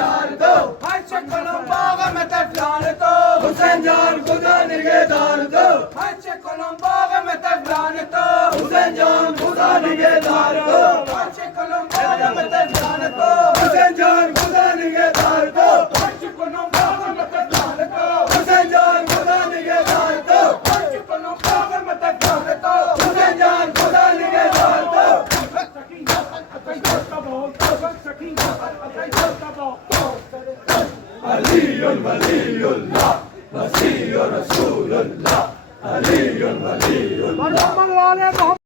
निगेदार दो हंस कलम बाग में तफलान तो हुसैन जान खुदा निगेदार दो हंस कलम बाग में तफलान तो हुसैन जान खुदा निगेदार दो हंस कलम बाग में तफलान तो हुसैन जान खुदा निगेदार दो हंस कलम बाग में तफलान तो हुसैन जान खुदा निगेदार दो हंस कलम बाग में तफलान तो हुसैन जान खुदा निगेदार दो علي ولي الله وسيء رسول الله علي ولي الله